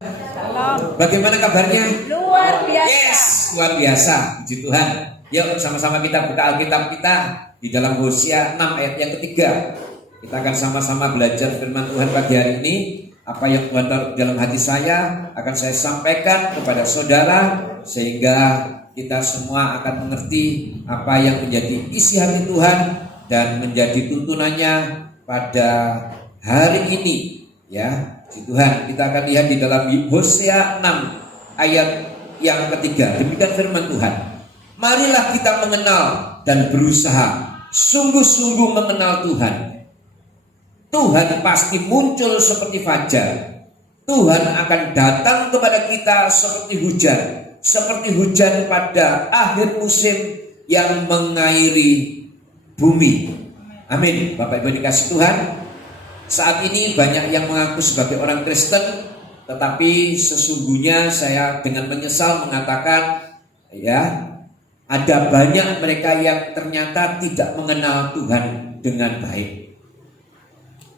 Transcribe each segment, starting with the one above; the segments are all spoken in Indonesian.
Salam. Bagaimana kabarnya? Luar biasa. Yes, luar biasa. Puji Tuhan. Yuk sama-sama kita buka Alkitab kita di dalam Hosea 6 ayat yang ketiga. Kita akan sama-sama belajar firman Tuhan pagi hari ini. Apa yang Tuhan taruh dalam hati saya akan saya sampaikan kepada saudara, sehingga kita semua akan mengerti apa yang menjadi isi hati Tuhan dan menjadi tuntunannya pada hari ini. Ya, puji Tuhan. Kita akan lihat di dalam Hosea 6 ayat yang ketiga. Demikian firman Tuhan. Marilah kita mengenal dan berusaha sungguh-sungguh mengenal Tuhan. Tuhan pasti muncul seperti fajar. Tuhan akan datang kepada kita seperti hujan pada akhir musim yang mengairi bumi. Amin. Bapak Ibu dikasih Tuhan, saat ini banyak yang mengaku sebagai orang Kristen, tetapi sesungguhnya saya dengan menyesal mengatakan, ya, ada banyak mereka yang ternyata tidak mengenal Tuhan dengan baik.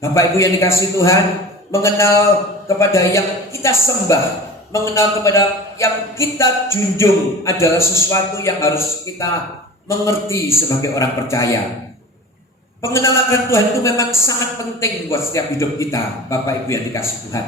Bapak Ibu yang dikasih Tuhan, mengenal kepada yang kita sembah, mengenal kepada yang kita junjung adalah sesuatu yang harus kita mengerti sebagai orang percaya. Pengenalan akan Tuhan itu memang sangat penting buat setiap hidup kita, Bapak Ibu yang dikasih Tuhan.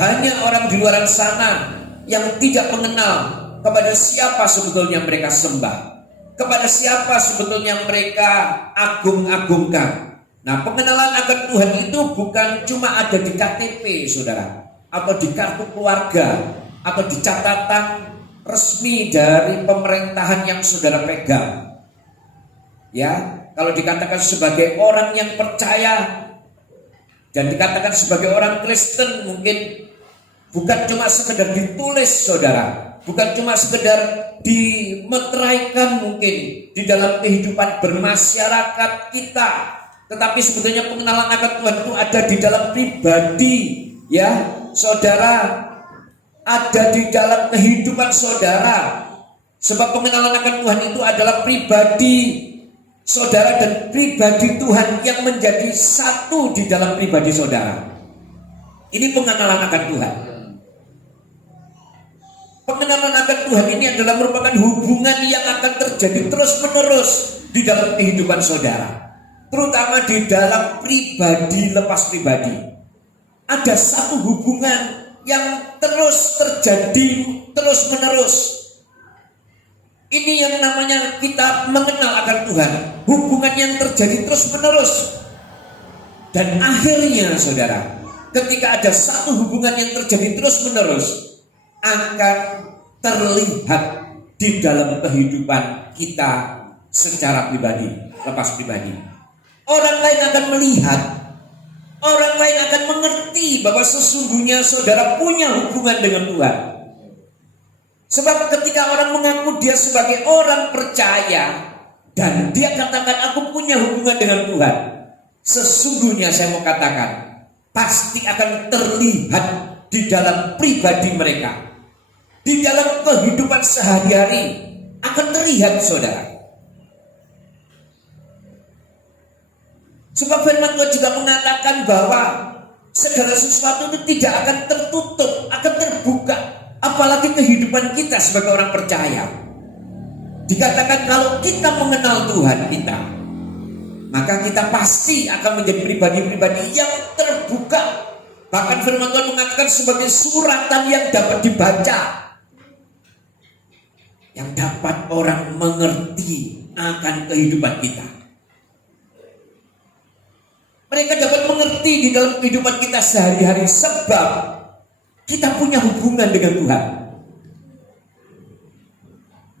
Banyak orang di luar sana yang tidak mengenal kepada siapa sebetulnya mereka sembah, kepada siapa sebetulnya mereka agung-agungkan. Nah, pengenalan akan Tuhan itu bukan cuma ada di KTP, saudara, atau di kartu keluarga, atau di catatan resmi dari pemerintahan yang saudara pegang. Ya, kalau dikatakan sebagai orang yang percaya dan dikatakan sebagai orang Kristen, mungkin bukan cuma sekedar ditulis, saudara, bukan cuma sekedar dimeteraikan mungkin di dalam kehidupan bermasyarakat kita, tetapi sebetulnya pengenalan akan Tuhan itu ada di dalam pribadi, ya, saudara, ada di dalam kehidupan saudara. Sebab pengenalan akan Tuhan itu adalah pribadi saudara dan pribadi Tuhan yang menjadi satu di dalam pribadi saudara. Ini pengenalan akan Tuhan. Pengenalan akan Tuhan ini adalah merupakan hubungan yang akan terjadi terus-menerus di dalam kehidupan saudara, terutama di dalam pribadi lepas pribadi. Ada satu hubungan yang terus terjadi terus-menerus. Ini yang namanya kita mengenal akan Tuhan, hubungan yang terjadi terus-menerus. Dan akhirnya, saudara, ketika ada satu hubungan yang terjadi terus-menerus, akan terlihat di dalam kehidupan kita secara pribadi, lepas pribadi. Orang lain akan melihat, orang lain akan mengerti bahwa sesungguhnya saudara punya hubungan dengan Tuhan. Sebab ketika orang mengaku dia sebagai orang percaya dan dia katakan aku punya hubungan dengan Tuhan, sesungguhnya saya mau katakan pasti akan terlihat di dalam pribadi mereka, di dalam kehidupan sehari-hari akan terlihat, saudara. Sebab firman Tuhan juga mengatakan bahwa segala sesuatu itu tidak akan tertutup, akan terbuka, apalagi kehidupan kita sebagai orang percaya. Dikatakan kalau kita mengenal Tuhan kita, maka kita pasti akan menjadi pribadi-pribadi yang terbuka. Bahkan firman Tuhan mengatakan sebagai suratan yang dapat dibaca, yang dapat orang mengerti akan kehidupan kita. Mereka dapat mengerti di dalam kehidupan kita sehari-hari sebab kita punya hubungan dengan Tuhan.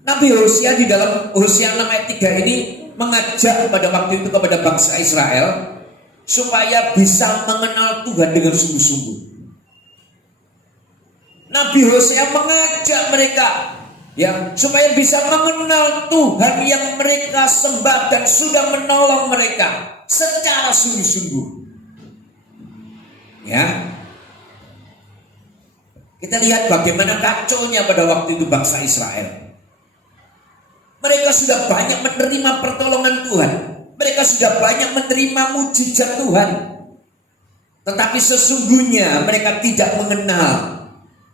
Nabi Hosea di dalam Hosea 6 ayat 3 ini mengajak pada waktu itu kepada bangsa Israel supaya bisa mengenal Tuhan dengan sungguh-sungguh. Nabi Hosea mengajak mereka, ya, supaya bisa mengenal Tuhan yang mereka sembah dan sudah menolong mereka secara sungguh-sungguh. Ya, kita lihat bagaimana kacaunya pada waktu itu bangsa Israel. Mereka sudah banyak menerima pertolongan Tuhan, mereka sudah banyak menerima mujizat Tuhan, Tetapi sesungguhnya mereka tidak mengenal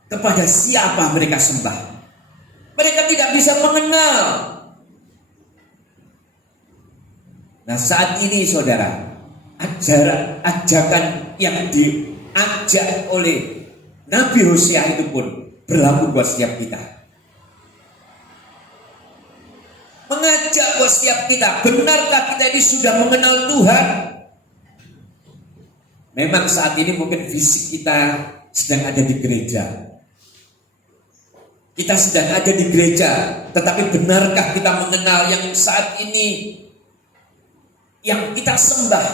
kepada siapa mereka sembah. Mereka tidak bisa mengenal. Nah, saat ini saudara, ajakan yang diajak oleh Nabi Hosea itu pun berlaku buat setiap kita. Mengajak buat setiap kita, benarkah kita ini sudah mengenal Tuhan? Memang saat ini mungkin fisik kita sedang ada di gereja. Kita sedang ada di gereja, tetapi benarkah kita mengenal yang saat ini yang kita sembah?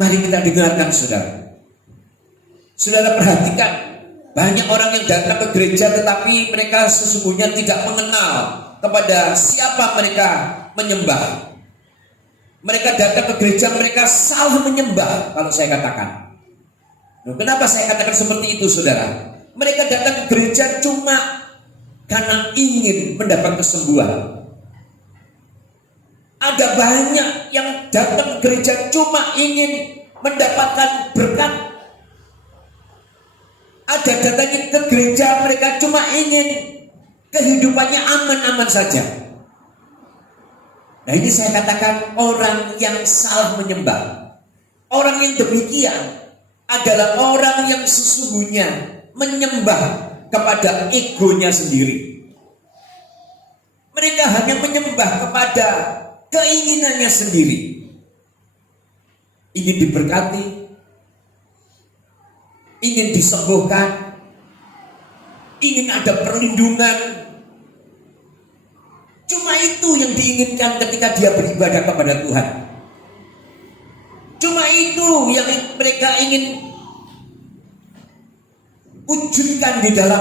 Mari kita dengarkan saudara. Saudara perhatikan, banyak orang yang datang ke gereja tetapi mereka sesungguhnya tidak mengenal kepada siapa mereka menyembah. Mereka datang ke gereja, mereka salah menyembah, kalau saya katakan. Kenapa saya katakan seperti itu saudara? Mereka datang ke gereja cuma karena ingin mendapat kesembuhan. Ada banyak yang datang ke gereja cuma ingin mendapatkan berkat. Ada datang ke gereja mereka cuma ingin kehidupannya aman-aman saja. Nah, ini saya katakan orang yang salah menyembah. Orang yang demikian adalah orang yang sesungguhnya menyembah kepada egonya sendiri. Mereka hanya menyembah kepada keinginannya sendiri. Ingin diberkati, ingin disembuhkan, ingin ada perlindungan. Cuma itu yang diinginkan ketika dia beribadah kepada Tuhan. Cuma itu yang mereka ingin wujudkan di dalam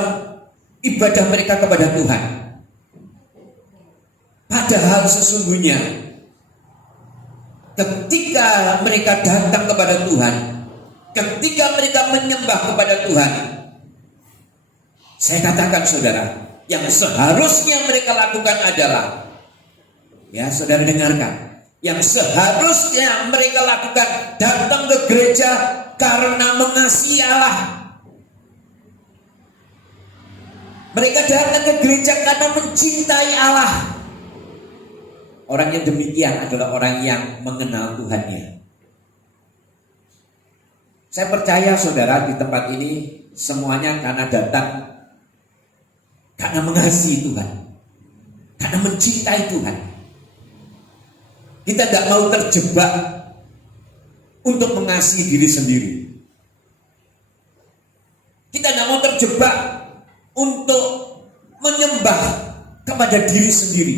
ibadah mereka kepada Tuhan. Padahal sesungguhnya ketika mereka datang kepada Tuhan, ketika mereka menyembah kepada Tuhan, saya katakan saudara, yang seharusnya mereka lakukan adalah, ya saudara dengarkan, yang seharusnya mereka lakukan datang ke gereja karena mengasihi Allah. Mereka datang ke gereja karena mencintai Allah. Orang yang demikian adalah orang yang mengenal Tuhannya. Saya percaya saudara di tempat ini semuanya karena datang karena mengasihi Tuhan, karena mencintai Tuhan. Kita tidak mau terjebak untuk mengasihi diri sendiri. Kita tidak mau terjebak untuk menyembah kepada diri sendiri.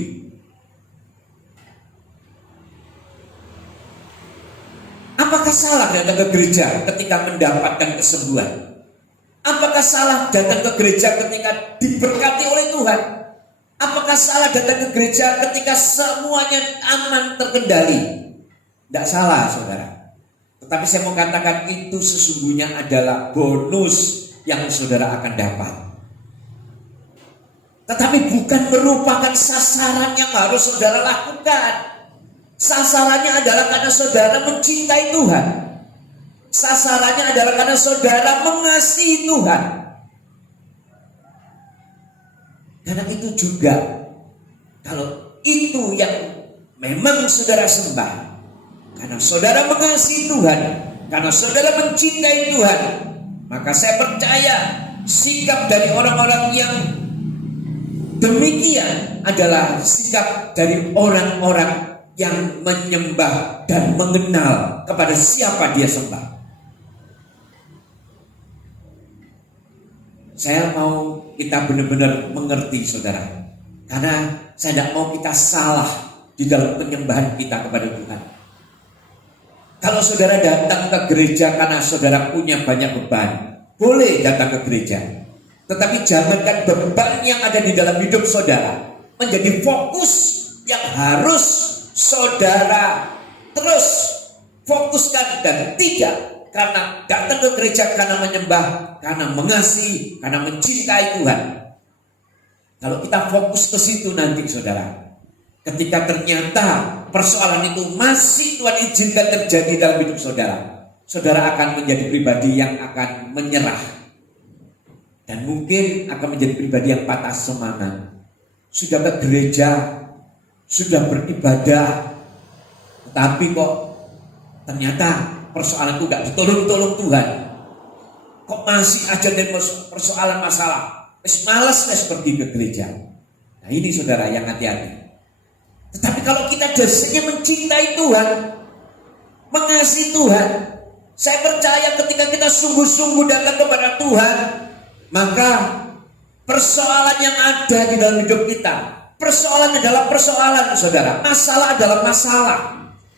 Apakah salah datang ke gereja ketika mendapatkan kesembuhan? Apakah salah datang ke gereja ketika diberkati oleh Tuhan? Apakah salah datang ke gereja ketika semuanya aman terkendali? Tidak salah saudara. Tetapi saya mau katakan itu sesungguhnya adalah bonus yang saudara akan dapat. Tetapi bukan merupakan sasaran yang harus saudara lakukan. Sasarannya adalah karena saudara mencintai Tuhan. Sasarannya adalah karena saudara mengasihi Tuhan. Karena itu juga, kalau itu yang memang saudara sembah, karena saudara mengasihi Tuhan, karena saudara mencintai Tuhan, maka saya percaya sikap dari orang-orang yang demikian adalah sikap dari orang-orang yang menyembah dan mengenal kepada siapa dia sembah. Saya mau kita benar-benar mengerti saudara, karena saya tidak mau kita salah di dalam penyembahan kita kepada Tuhan. Kalau saudara datang ke gereja karena saudara punya banyak beban, boleh datang ke gereja. Tetapi jangankan beban yang ada di dalam hidup saudara menjadi fokus yang harus saudara terus fokuskan, dan tidak karena datang ke gereja karena menyembah, karena mengasihi, karena mencintai Tuhan. Kalau kita fokus ke situ nanti saudara, Ketika ternyata persoalan itu masih Tuhan izinkan terjadi dalam hidup saudara, saudara akan menjadi pribadi yang akan menyerah. Dan mungkin akan menjadi pribadi yang patah semangat. Sudah ke gereja, sudah beribadah, tetapi kok ternyata persoalan itu gak ditolong-tolong Tuhan. Kok masih aja ada persoalan masalah. Males pergi ke gereja. Nah ini saudara yang hati-hati. Tetapi kalau kita dasarnya mencintai Tuhan, mengasihi Tuhan, saya percaya ketika kita sungguh-sungguh datang kepada Tuhan, maka persoalan yang ada di dalam hidup kita, persoalan adalah persoalan saudara, masalah adalah masalah.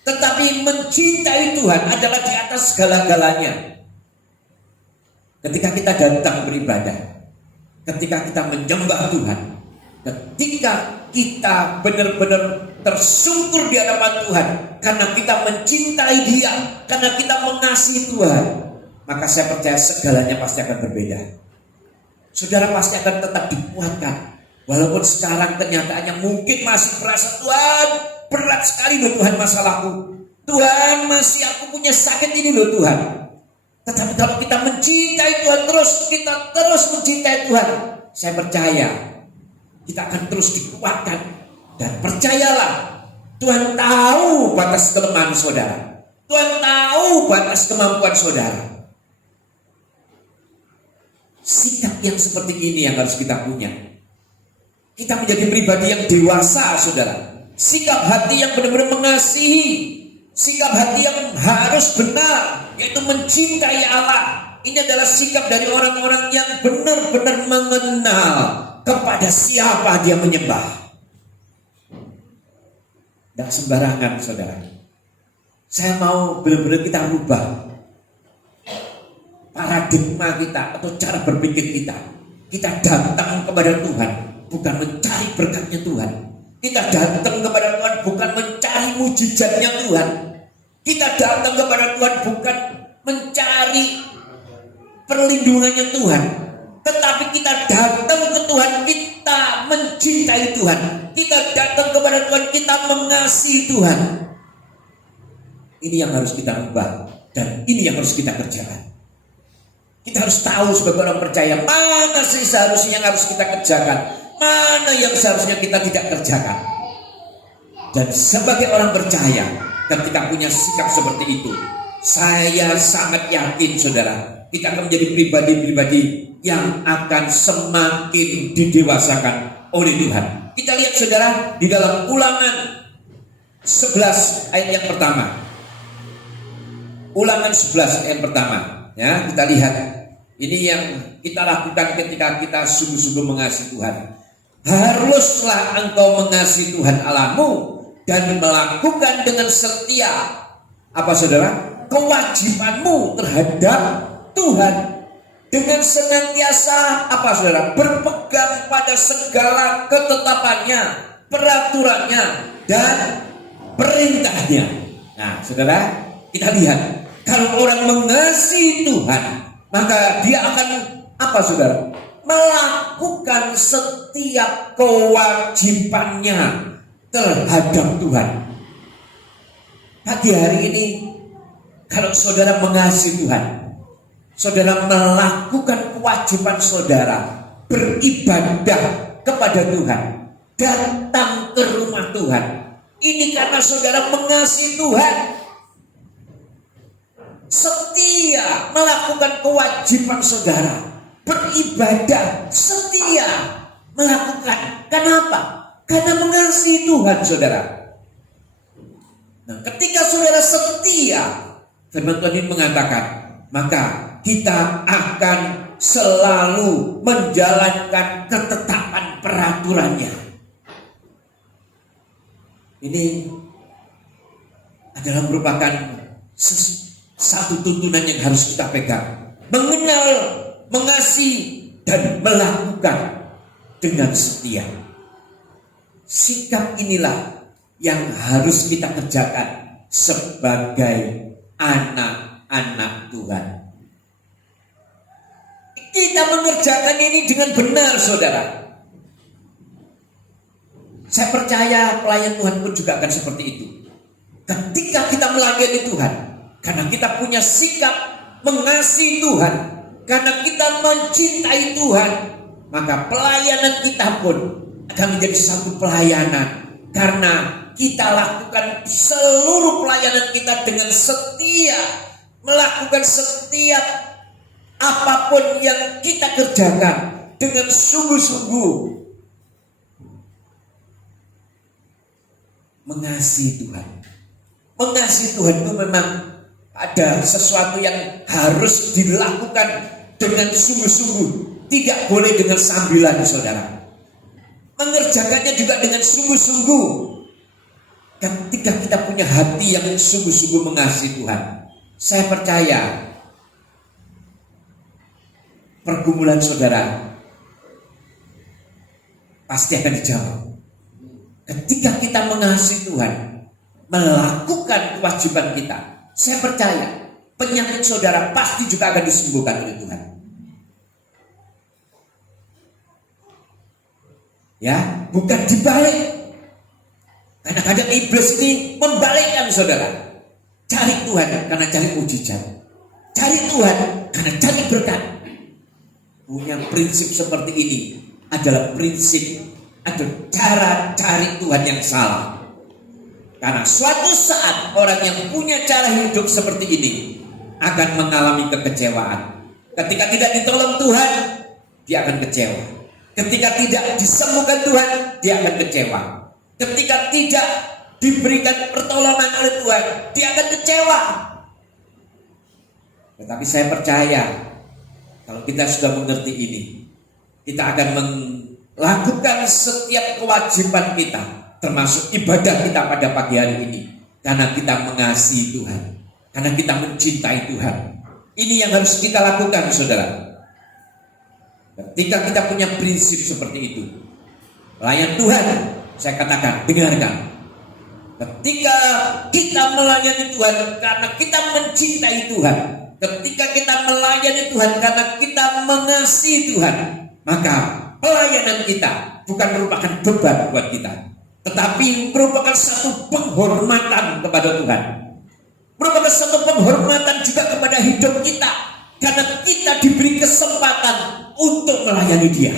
Tetapi mencintai Tuhan adalah di atas segala-galanya. Ketika kita datang beribadah, ketika kita menyembah Tuhan, ketika kita benar-benar tersungkur di hadapan Tuhan karena kita mencintai Dia, karena kita mengasihi Tuhan, maka saya percaya segalanya pasti akan berbeda. Saudara pasti akan tetap dikuatkan. Walaupun sekarang kenyataannya mungkin masih merasa, Tuhan berat sekali loh Tuhan masalahku, Tuhan masih aku punya sakit ini loh Tuhan. Tetapi kalau kita mencintai Tuhan terus, kita terus mencintai Tuhan, saya percaya kita akan terus dikuatkan. Dan percayalah, Tuhan tahu batas kelemahan saudara, Tuhan tahu batas kemampuan saudara. Sikap yang seperti ini yang harus kita punya. Kita menjadi pribadi yang dewasa saudara. Sikap hati yang benar-benar mengasihi, sikap hati yang harus benar, yaitu mencintai Allah. Ini adalah sikap dari orang-orang yang benar-benar mengenal kepada siapa dia menyembah. Tidak sembarangan saudara. Saya mau benar-benar kita rubah paradigma kita atau cara berpikir kita. Kita datang kepada Tuhan bukan mencari berkatnya Tuhan. Kita datang kepada Tuhan bukan mencari mujizatnya Tuhan. Kita datang kepada Tuhan bukan mencari perlindungannya Tuhan, tetapi kita datang ke Tuhan, kita mencintai Tuhan. Kita datang kepada Tuhan, kita mengasihi Tuhan. Ini yang harus kita ubah, dan ini yang harus kita kerjakan. Kita harus tahu sebagai orang percaya, mana sih seharusnya yang harus kita kerjakan, mana yang seharusnya kita tidak kerjakan. Dan sebagai orang percaya, ketika punya sikap seperti itu, saya sangat yakin saudara, kita akan menjadi pribadi-pribadi yang akan semakin didewasakan oleh Tuhan. Kita lihat saudara di dalam Ulangan 11 ayat yang pertama. Ulangan 11 ayat yang pertama. Ya, kita lihat. Ini yang kita lakukan ketika kita sungguh-sungguh mengasihi Tuhan. Haruslah engkau mengasihi Tuhan Allahmu dan melakukan dengan setia apa saudara? Kewajibanmu terhadap Tuhan, dengan senantiasa apa saudara? Berpegang pada segala ketetapannya, peraturannya, dan perintahnya. Nah saudara, kita lihat, kalau orang mengasihi Tuhan, maka dia akan apa saudara? Melakukan setiap kewajibannya terhadap Tuhan. Pagi hari ini, kalau saudara mengasihi Tuhan, saudara melakukan kewajiban saudara, beribadah kepada Tuhan, datang ke rumah Tuhan. Ini karena saudara mengasihi Tuhan, setia melakukan kewajiban saudara, beribadah, setia melakukan. Kenapa? Karena mengasihi Tuhan saudara. Nah, ketika saudara setia, firman Tuhan ini mengatakan, maka kita akan selalu menjalankan ketetapan peraturannya. Ini adalah merupakan satu tuntunan yang harus kita pegang. Mengenal, mengasihi, dan melakukan dengan setia. Sikap inilah yang harus kita kerjakan sebagai anak-anak Tuhan. Kita mengerjakan ini dengan benar saudara. Saya percaya pelayan Tuhan pun juga akan seperti itu. Ketika kita melayani Tuhan, karena kita punya sikap mengasihi Tuhan, karena kita mencintai Tuhan, maka pelayanan kita pun akan menjadi satu pelayanan. Karena kita lakukan seluruh pelayanan kita dengan setia, melakukan setiap apapun yang kita kerjakan dengan sungguh-sungguh mengasihi Tuhan. Mengasihi Tuhan itu memang ada sesuatu yang harus dilakukan dengan sungguh-sungguh, tidak boleh dengan sambilan, saudara. Mengerjakannya juga dengan sungguh-sungguh. Ketika kita punya hati yang sungguh-sungguh mengasihi Tuhan, saya percaya pergumulan saudara pasti akan dijawab. Ketika kita mengasihi Tuhan, melakukan kewajiban kita, saya percaya penyakit saudara pasti juga akan disembuhkan oleh Tuhan. Ya, bukan dibalik. Kadang-kadang iblis ini membalikkan saudara. Cari Tuhan karena cari mujizat. Cari Tuhan karena cari berkat. Punya prinsip seperti ini adalah prinsip atau cara cari Tuhan yang salah. Karena suatu saat orang yang punya cara hidup seperti ini akan mengalami kekecewaan. Ketika tidak ditolong Tuhan, dia akan kecewa. Ketika tidak disembuhkan Tuhan, dia akan kecewa. Ketika tidak diberikan pertolongan oleh Tuhan, dia akan kecewa. Tetapi saya percaya kalau kita sudah mengerti ini, kita akan melakukan setiap kewajiban kita, termasuk ibadah kita pada pagi hari ini, karena kita mengasihi Tuhan, karena kita mencintai Tuhan. Ini yang harus kita lakukan, saudara. Ketika kita punya prinsip seperti itu, pelayan Tuhan, saya katakan, dengarkan. Ketika kita melayani Tuhan karena kita mencintai Tuhan, ketika kita melayani Tuhan karena kita mengasihi Tuhan, maka pelayanan kita bukan merupakan beban buat kita, tetapi merupakan satu penghormatan kepada Tuhan, merupakan satu penghormatan juga kepada hidup kita, karena kita diberi kesempatan untuk melayani Dia.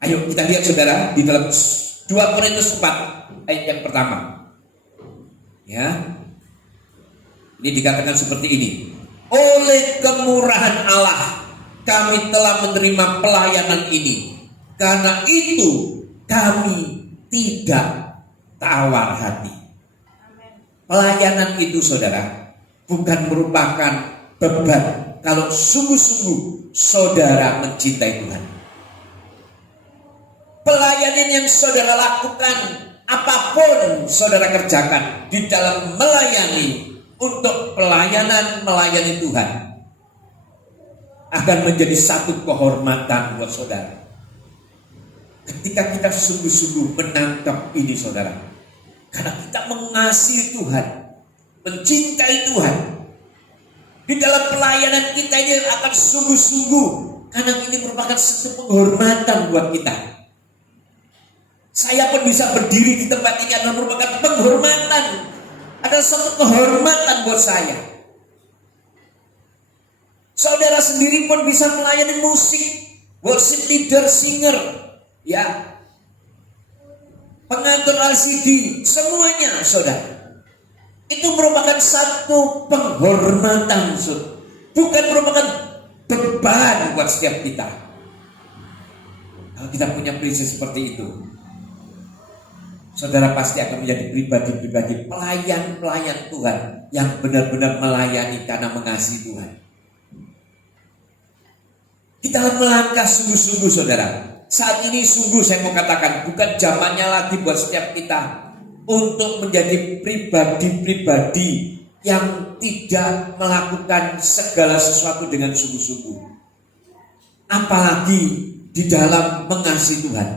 Ayo kita lihat saudara di dalam 2 Korintus 4 ayat yang pertama. Ya. Ini dikatakan seperti ini. Oleh kemurahan Allah kami telah menerima pelayanan ini. Karena itu kami tidak tawar hati. Pelayanan itu saudara bukan merupakan beban kalau sungguh-sungguh saudara mencintai Tuhan. Pelayanan yang saudara lakukan, apapun saudara kerjakan di dalam melayani, untuk pelayanan melayani Tuhan, akan menjadi satu kehormatan buat saudara. Ketika kita sungguh-sungguh menangkap ini saudara, karena kita mengasihi Tuhan, mencintai Tuhan, di dalam pelayanan kita ini akan sungguh-sungguh, karena ini merupakan satu penghormatan buat kita. Saya pun bisa berdiri di tempat ini adalah merupakan penghormatan, adalah satu kehormatan buat saya. Saudara sendiri pun bisa melayani musik, worship leader, singer, ya, pengatur LCD, semuanya saudara. Itu merupakan satu penghormatan, bukan merupakan beban buat setiap kita. Kalau kita punya prinsip seperti itu, saudara pasti akan menjadi pribadi-pribadi pelayan-pelayan Tuhan yang benar-benar melayani karena mengasihi Tuhan. Kita melangkah sungguh-sungguh saudara. Saat ini sungguh saya mau katakan bukan zamannya lagi buat setiap kita untuk menjadi pribadi-pribadi yang tidak melakukan segala sesuatu dengan sungguh-sungguh. Apalagi di dalam mengasihi Tuhan.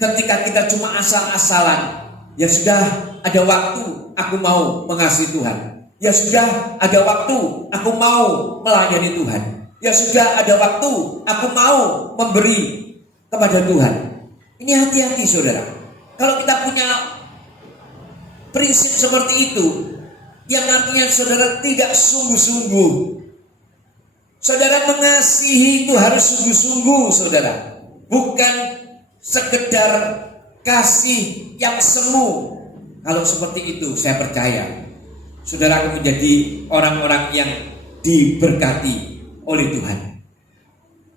Ketika kita cuma asal-asalan, ya sudah ada waktu aku mau mengasihi Tuhan. Ya sudah ada waktu aku mau melayani Tuhan. Ya sudah ada waktu aku mau memberi kepada Tuhan. Ini hati-hati saudara. Kalau kita punya prinsip seperti itu, yang artinya saudara tidak sungguh-sungguh. Saudara mengasihi itu harus sungguh-sungguh saudara. Bukan sekedar kasih yang semu. Kalau seperti itu saya percaya saudara akan menjadi orang-orang yang diberkati oleh Tuhan.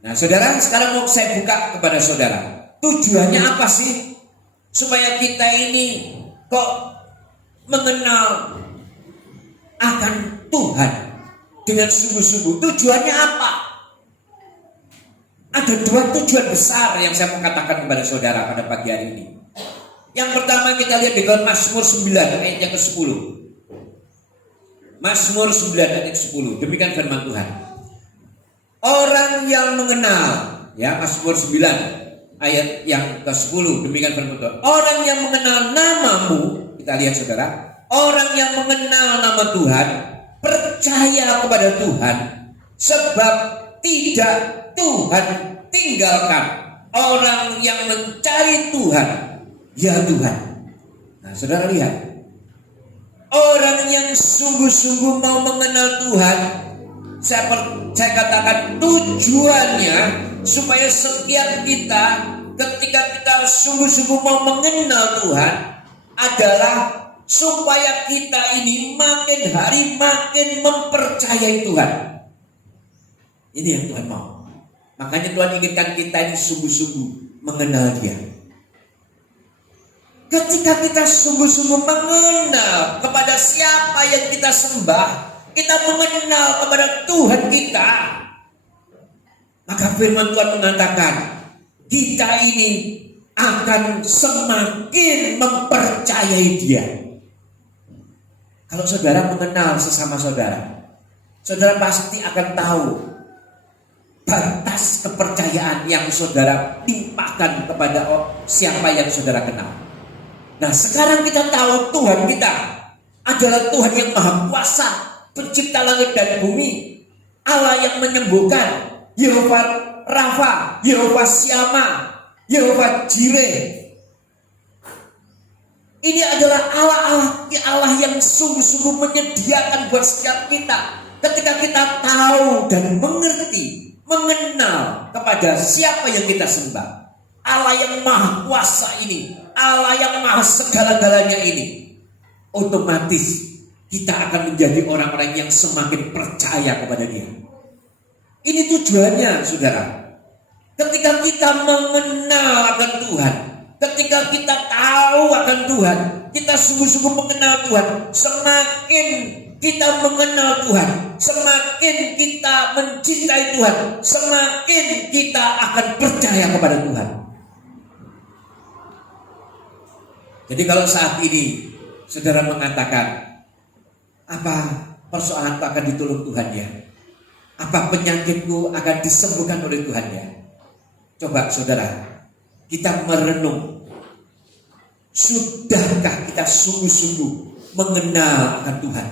Nah saudara, sekarang mau saya buka kepada saudara. Tujuannya apa sih? Supaya kita ini kok mengenal akan Tuhan dengan sungguh-sungguh. Tujuannya apa? Ada dua tujuan besar yang saya mau katakan kepada saudara pada pagi hari ini. Yang pertama kita lihat di dalam Mazmur 9 ayat yang ke-10. Mazmur 9 ayat 10. Demikian firman Tuhan. Orang yang mengenal, ya Mazmur 9 ayat yang ke-10. Demikian firman Tuhan. Orang yang mengenal namamu, kita lihat saudara, orang yang mengenal nama Tuhan percaya kepada Tuhan, sebab tidak Tuhan tinggalkan orang yang mencari Tuhan, ya Tuhan. Nah saudara lihat, orang yang sungguh-sungguh mau mengenal Tuhan, saya katakan tujuannya supaya setiap kita ketika kita sungguh-sungguh mau mengenal Tuhan adalah supaya kita ini makin hari makin mempercayai Tuhan. Ini yang Tuhan mau. Makanya Tuhan inginkan kita ini sungguh-sungguh mengenal Dia. Ketika kita sungguh-sungguh mengenal kepada siapa yang kita sembah, kita mengenal kepada Tuhan kita, maka firman Tuhan mengatakan kita ini akan semakin mempercayai Dia. Kalau saudara mengenal sesama saudara, saudara pasti akan tahu batas kepercayaan yang saudara timpakan kepada siapa yang saudara kenal. Nah sekarang kita tahu Tuhan kita adalah Tuhan yang maha kuasa, pencipta langit dan bumi, Allah yang menyembuhkan, Yehova Rafa, Yehova Syama, Yehova Jireh. Ini adalah Allah yang sungguh-sungguh menyediakan buat setiap kita. Ketika kita tahu dan mengerti, mengenal kepada siapa yang kita sembah, Allah yang maha kuasa ini, Allah yang maha segala-galanya ini, otomatis kita akan menjadi orang-orang yang semakin percaya kepada Dia. Ini tujuannya saudara. Ketika kita mengenal akan Tuhan, ketika kita tahu akan Tuhan, kita sungguh-sungguh mengenal Tuhan, semakin kita mengenal Tuhan, semakin kita mencintai Tuhan, semakin kita akan percaya kepada Tuhan. Jadi kalau saat ini saudara mengatakan, apa persoalanku akan ditolong Tuhan ya? Apa penyakitku akan disembuhkan oleh Tuhan ya? Coba saudara, kita merenung. Sudahkah kita sungguh-sungguh mengenal akan Tuhan?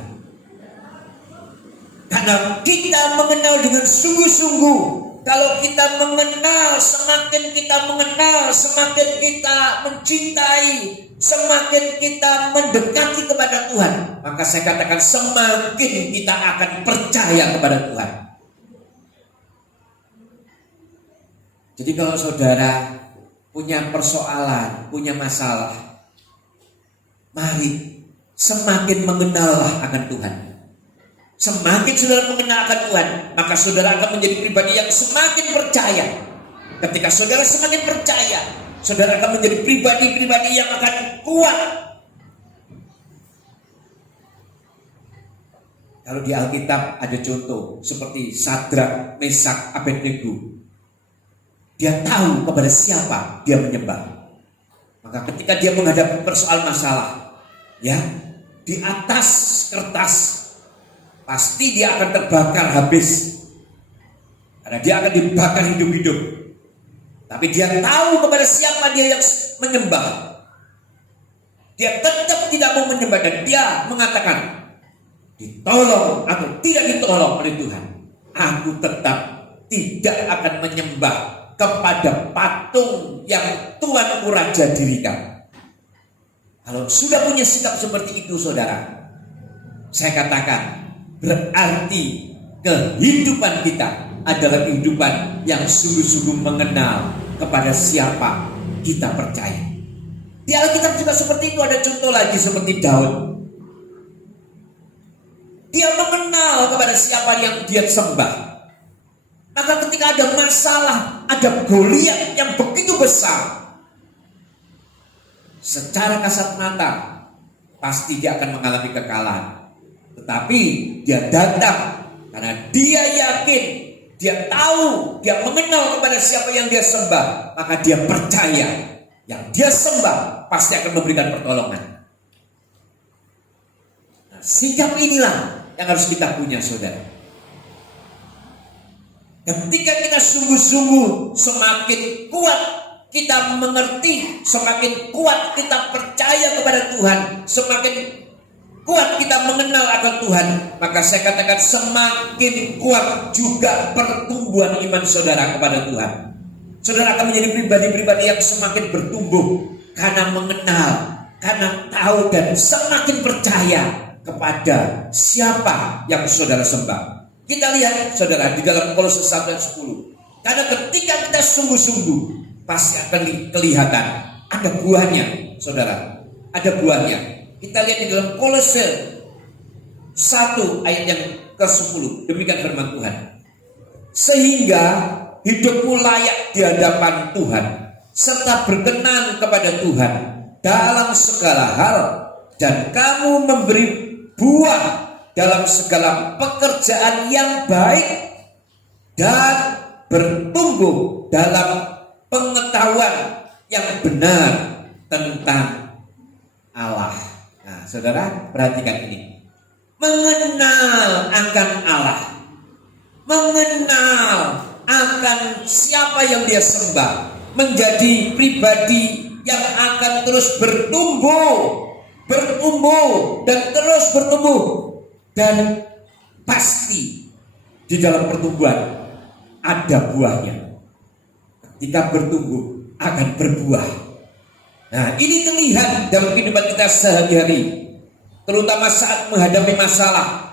Karena kita mengenal dengan sungguh-sungguh. Kalau kita mengenal, semakin kita mengenal, semakin kita mencintai, semakin kita mendekati kepada Tuhan, maka saya katakan semakin kita akan percaya kepada Tuhan. Jadi kalau saudara punya persoalan, punya masalah, mari semakin mengenallah akan Tuhan. Semakin saudara mengenal akan Tuhan, maka saudara akan menjadi pribadi yang semakin percaya. Ketika saudara semakin percaya, saudara akan menjadi pribadi-pribadi yang akan kuat. Kalau di Alkitab ada contoh seperti Sadrak, Mesak, Abednego. Dia tahu kepada siapa dia menyembah. Maka ketika dia menghadapi persoalan masalah, ya, di atas kertas pasti dia akan terbakar habis. Karena dia akan dibakar hidup-hidup. Tapi dia tahu kepada siapa dia yang menyembah. Dia tetap tidak mau menyembah dan dia mengatakan, ditolong atau tidak ditolong oleh Tuhan, aku tetap tidak akan menyembah kepada patung yang Tuhan raja dirikan. Kalau sudah punya sikap seperti itu, saudara, saya katakan berarti kehidupan kita adalah kehidupan yang sungguh-sungguh mengenal kepada siapa kita percaya. Di Alkitab juga seperti itu. Ada contoh lagi seperti Daud. Dia mengenal kepada siapa yang dia sembah. Maka ketika ada masalah, ada Goliat yang begitu besar, secara kasat mata pasti dia akan mengalami kekalahan. Tetapi dia datang karena dia yakin, dia tahu, dia mengenal kepada siapa yang dia sembah. Maka dia percaya yang dia sembah pasti akan memberikan pertolongan. Nah, sikap inilah yang harus kita punya, saudara. Ketika kita sungguh-sungguh, semakin kuat kita mengerti, semakin kuat kita percaya kepada Tuhan, semakin kuat kita mengenal akan Tuhan, maka saya katakan semakin kuat juga pertumbuhan iman saudara kepada Tuhan. Saudara akan menjadi pribadi-pribadi yang semakin bertumbuh karena mengenal, karena tahu dan semakin percaya kepada siapa yang saudara sembah. Kita lihat, saudara, di dalam Kolose 1 ayat 10. Karena ketika kita sungguh-sungguh, pasti akan kelihatan ada buahnya, saudara. Ada buahnya. Kita lihat di dalam Kolose 1 ayat yang ke-10. Demikian firman Tuhan. Sehingga hidupmu layak di hadapan Tuhan, serta berkenan kepada Tuhan dalam segala hal, dan kamu memberi buah dalam segala pekerjaan yang baik dan bertumbuh dalam pengetahuan yang benar tentang Allah. Nah, saudara, perhatikan ini. Mengenal akan Allah, mengenal akan siapa yang dia sembah, menjadi pribadi yang akan terus bertumbuh dan terus bertumbuh. Dan pasti di dalam pertumbuhan ada buahnya. Ketika bertumbuh akan berbuah. Nah, ini terlihat dalam kehidupan kita sehari-hari, terutama saat menghadapi masalah.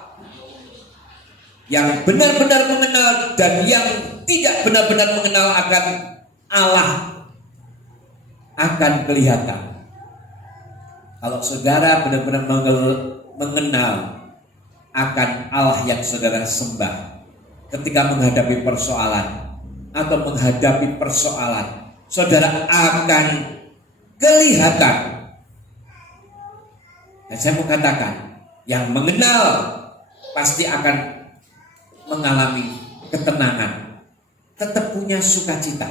Yang benar-benar mengenal dan yang tidak benar-benar mengenal akan Allah akan kelihatan. Kalau saudara benar-benar mengenal akan Allah yang saudara sembah, ketika menghadapi persoalan atau menghadapi persoalan, saudara akan kelihatan. Dan saya mau katakan, yang mengenal pasti akan mengalami ketenangan, tetap punya sukacita,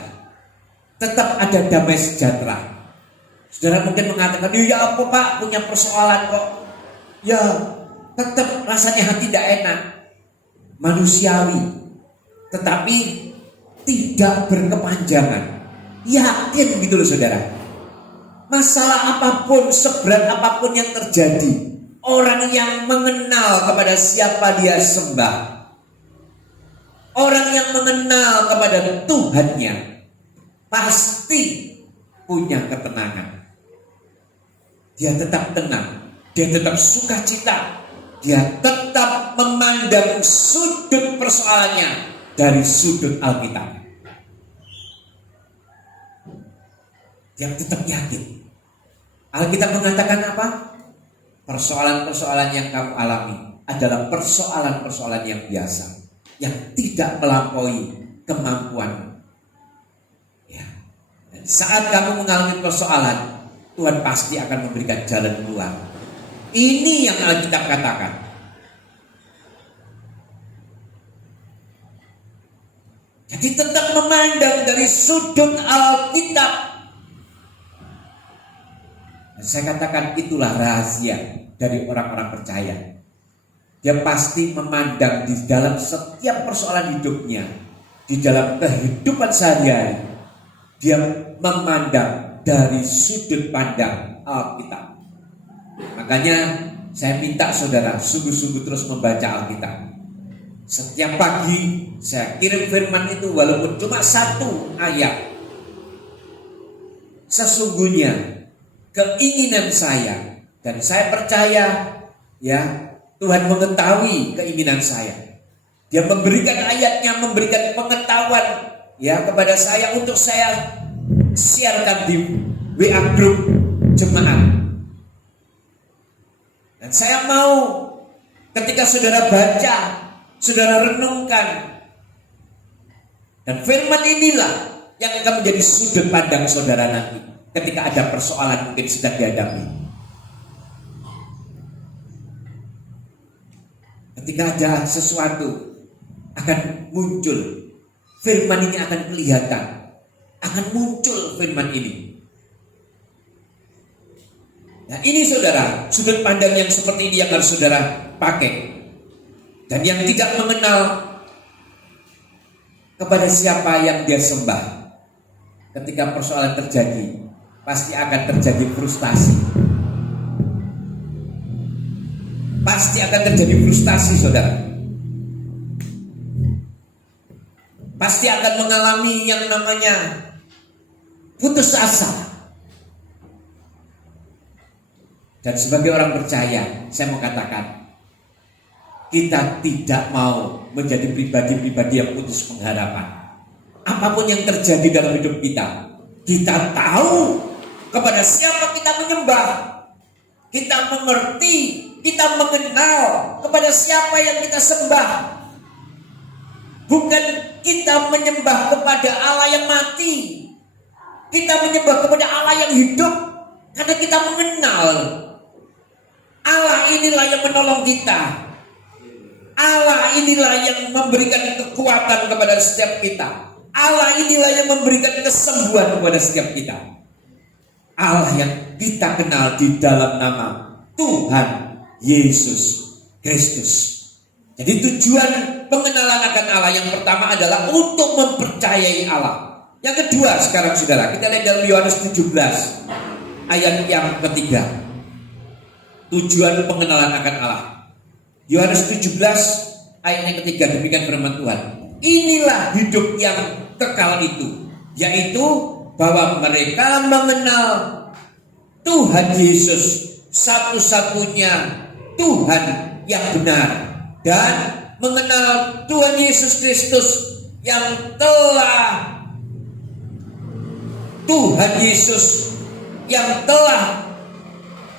tetap ada damai sejahtera. Saudara mungkin mengatakan, ya apa Pak, punya persoalan kok. Ya, tetap rasanya hati tidak enak, manusiawi, tetapi tidak berkepanjangan. Yakin gitu loh, saudara. Masalah apapun, seberat apapun yang terjadi, orang yang mengenal kepada siapa dia sembah, orang yang mengenal kepada Tuhannya, pasti punya ketenangan. Dia tetap tenang, dia tetap sukacita, dia tetap memandang sudut persoalannya dari sudut Alkitab. Dia tetap yakin. Alkitab mengatakan apa? Persoalan-persoalan yang kamu alami adalah persoalan-persoalan yang biasa, yang tidak melampaui kemampuan. Ya. Dan saat kamu mengalami persoalan, Tuhan pasti akan memberikan jalan keluar. Ini yang Alkitab katakan. Jadi tetap memandang dari sudut Alkitab. Dan saya katakan itulah rahasia dari orang-orang percaya. Dia pasti memandang di dalam setiap persoalan hidupnya, di dalam kehidupan sehari-hari, dia memandang dari sudut pandang Alkitab. Makanya saya minta saudara sungguh-sungguh terus membaca Alkitab. Setiap pagi saya kirim firman itu walaupun cuma satu ayat. Sesungguhnya keinginan saya, dan saya percaya ya Tuhan mengetahui keinginan saya. Dia memberikan ayatnya, memberikan pengetahuan ya kepada saya untuk saya siarkan di WA group jemaat. Dan saya mau ketika saudara baca, saudara renungkan, dan firman inilah yang akan menjadi sudut pandang saudara nanti ketika ada persoalan mungkin sedang dihadapi. Ketika ada sesuatu akan muncul, firman ini akan kelihatan, akan muncul firman ini. Nah ini saudara, sudut pandang yang seperti ini yang harus saudara pakai. Dan yang tidak mengenal kepada siapa yang dia sembah, ketika persoalan terjadi, pasti akan terjadi frustasi. Pasti akan terjadi frustasi saudara. Pasti akan mengalami yang namanya putus asa. Dan sebagai orang percaya, saya mau katakan, kita tidak mau menjadi pribadi-pribadi yang putus pengharapan. Apapun yang terjadi dalam hidup kita, kita tahu kepada siapa kita menyembah. Kita mengerti, kita mengenal kepada siapa yang kita sembah. Bukan kita menyembah kepada Allah yang mati. Kita menyembah kepada Allah yang hidup, karena kita mengenal Allah inilah yang menolong kita. Allah inilah yang memberikan kekuatan kepada setiap kita. Allah inilah yang memberikan kesembuhan kepada setiap kita. Allah yang kita kenal di dalam nama Tuhan Yesus Kristus. Jadi tujuan pengenalan akan Allah yang pertama adalah untuk mempercayai Allah. Yang kedua sekarang saudara, kita lihat dalam Yohanes 17 ayat yang ketiga. Tujuan pengenalan akan Allah. Yohanes 17 ayat yang ketiga, demikian firman Tuhan. Inilah hidup yang kekal itu, yaitu bahwa mereka mengenal Tuhan Yesus satu-satunya Tuhan yang benar, dan mengenal Tuhan Yesus Kristus yang telah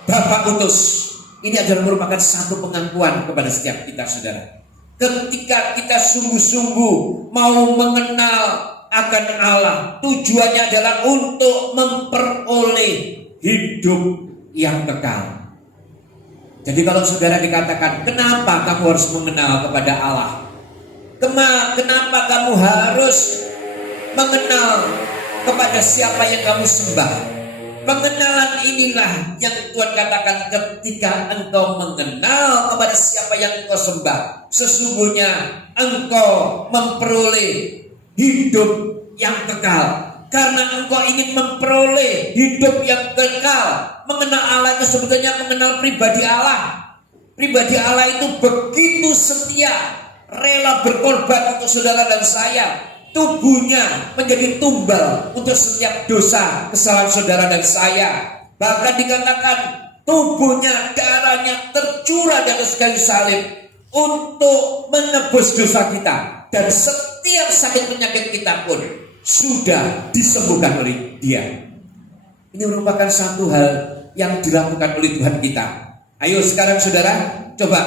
Bapa utus. Ini adalah merupakan satu pengakuan kepada setiap kita saudara. Ketika kita sungguh-sungguh mau mengenal akan Allah, tujuannya adalah untuk memperoleh hidup yang kekal. Jadi kalau saudara dikatakan, kenapa kamu harus mengenal kepada Allah? Kenapa kamu harus mengenal kepada siapa yang kamu sembah? Pengenalan inilah yang Tuhan katakan, ketika engkau mengenal kepada siapa yang engkau sembah, sesungguhnya engkau memperoleh hidup yang kekal. Karena engkau ingin memperoleh hidup yang kekal, mengenal Allah itu sebetulnya mengenal pribadi Allah. Pribadi Allah itu begitu setia, rela berkorban untuk saudara dan saya. Tubuhnya menjadi tumbal untuk setiap dosa kesalahan saudara dan saya. Bahkan dikatakan tubuhnya, darahnya tercurah di atas kayu salib untuk menebus dosa kita. Dan setiap sakit penyakit kita pun sudah disembuhkan oleh Dia. Ini merupakan satu hal yang dilakukan oleh Tuhan kita. Ayo sekarang saudara, coba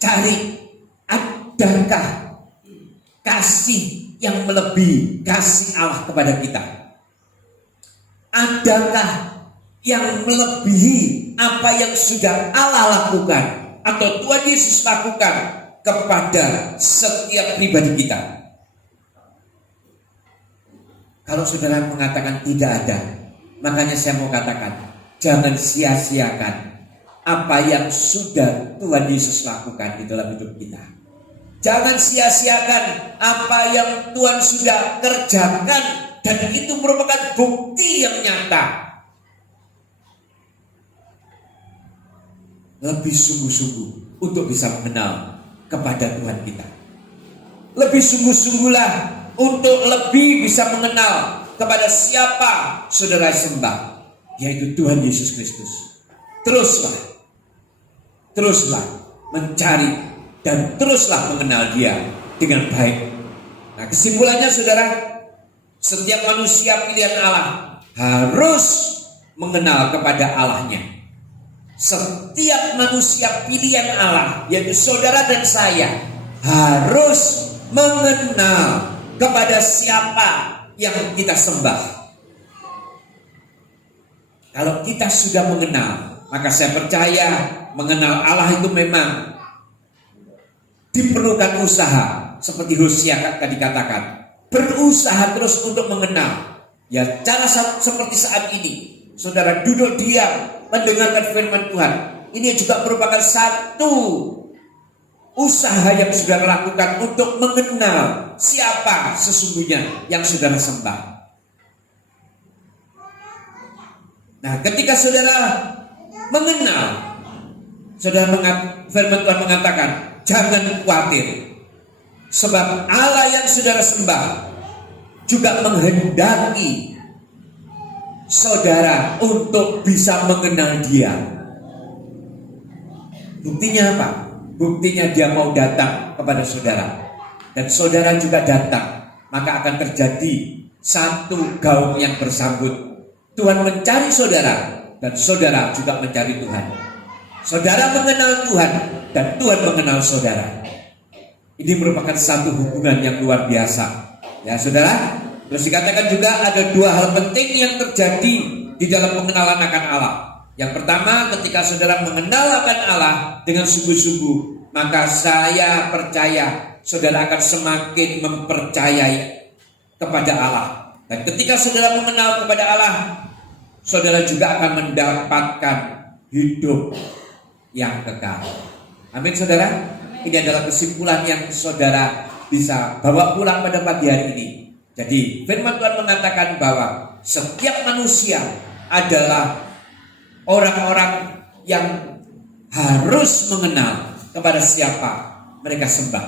cari, adakah kasih yang melebihi kasih Allah kepada kita? Adakah yang melebihi apa yang sudah Allah lakukan atau Tuhan Yesus lakukan kepada setiap pribadi kita? Kalau saudara mengatakan tidak ada, makanya saya mau katakan, jangan sia-siakan apa yang sudah Tuhan Yesus lakukan di dalam hidup kita. Jangan sia-siakan apa yang Tuhan sudah kerjakan, dan itu merupakan bukti yang nyata. Lebih sungguh-sungguh untuk bisa mengenal kepada Tuhan kita. Lebih sungguh-sungguhlah untuk lebih bisa mengenal kepada siapa saudara sembah, yaitu Tuhan Yesus Kristus. Teruslah mencari dan teruslah mengenal Dia dengan baik. Nah, kesimpulannya saudara, setiap manusia pilihan Allah harus mengenal kepada Allahnya. Setiap manusia pilihan Allah, yaitu saudara dan saya, harus mengenal kepada siapa yang kita sembah. Kalau kita sudah mengenal, maka saya percaya mengenal Allah itu memang diperlukan usaha. Seperti Hosea tadi katakan, berusaha terus untuk mengenal. Ya, cara seperti saat ini, saudara duduk diam mendengarkan firman Tuhan. Ini juga merupakan satu usaha yang saudara lakukan untuk mengenal siapa sesungguhnya yang saudara sembah. Nah, ketika saudara mengenal, firman Tuhan mengatakan, jangan khawatir, sebab Allah yang saudara sembah juga menghendaki saudara untuk bisa mengenal Dia. Buktinya apa? Buktinya Dia mau datang kepada saudara, dan saudara juga datang. Maka akan terjadi satu gaung yang bersambut. Tuhan mencari saudara, dan saudara juga mencari Tuhan. Saudara mengenal Tuhan, dan Tuhan mengenal saudara. Ini merupakan satu hubungan yang luar biasa, ya saudara. Terus dikatakan juga ada dua hal penting yang terjadi di dalam pengenalan akan Allah. Yang pertama, ketika saudara mengenal akan Allah dengan sungguh-sungguh, maka saya percaya saudara akan semakin mempercayai kepada Allah. Dan ketika saudara mengenal kepada Allah, saudara juga akan mendapatkan hidup yang kekal. Amin saudara. Ini adalah kesimpulan yang saudara bisa bawa pulang pada pagi hari ini. Jadi firman Tuhan mengatakan bahwa setiap manusia adalah orang-orang yang harus mengenal kepada siapa mereka sembah.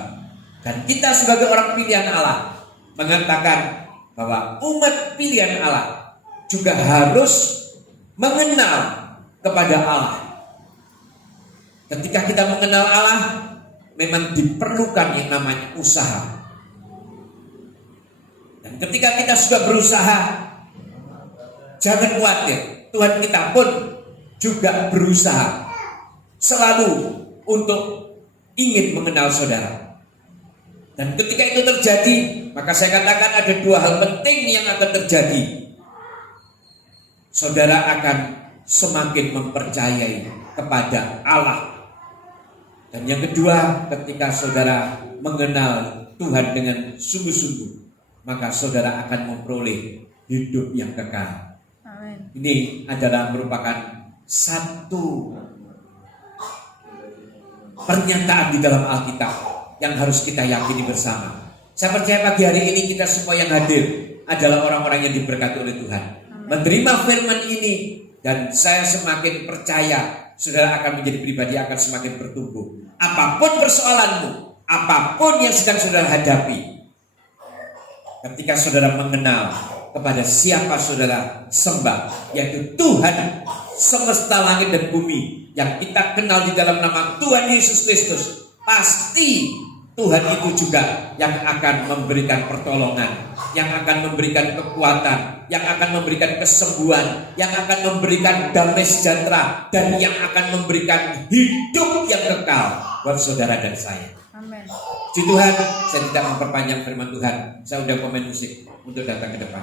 Dan kita sebagai orang pilihan Allah mengatakan bahwa umat pilihan Allah juga harus mengenal kepada Allah. Ketika kita mengenal Allah, memang diperlukan yang namanya usaha. Dan ketika kita sudah berusaha, jangan khawatir, Tuhan kita pun juga berusaha selalu untuk ingin mengenal saudara. Dan ketika itu terjadi, maka saya katakan ada dua hal penting yang akan terjadi. Saudara akan semakin mempercayai kepada Allah. Dan yang kedua, ketika saudara mengenal Tuhan dengan sungguh-sungguh, maka saudara akan memperoleh hidup yang kekal. Amin. Ini adalah merupakan satu pernyataan di dalam Alkitab yang harus kita yakini bersama. Saya percaya pagi hari ini kita semua yang hadir adalah orang-orang yang diberkati oleh Tuhan. Menerima firman ini, dan saya semakin percaya saudara akan menjadi pribadi yang akan semakin bertumbuh. Apapun persoalanmu, apapun yang sedang saudara hadapi, ketika saudara mengenal kepada siapa saudara sembah, yaitu Tuhan semesta langit dan bumi, yang kita kenal di dalam nama Tuhan Yesus Kristus, pasti Tuhan itu juga yang akan memberikan pertolongan, yang akan memberikan kekuatan, yang akan memberikan kesembuhan, yang akan memberikan damai sejahtera, dan yang akan memberikan hidup yang kekal buat saudara dan saya. Amin. Puji Tuhan, saya tidak memperpanjang firman Tuhan. Saya undang pemain musik untuk datang ke depan.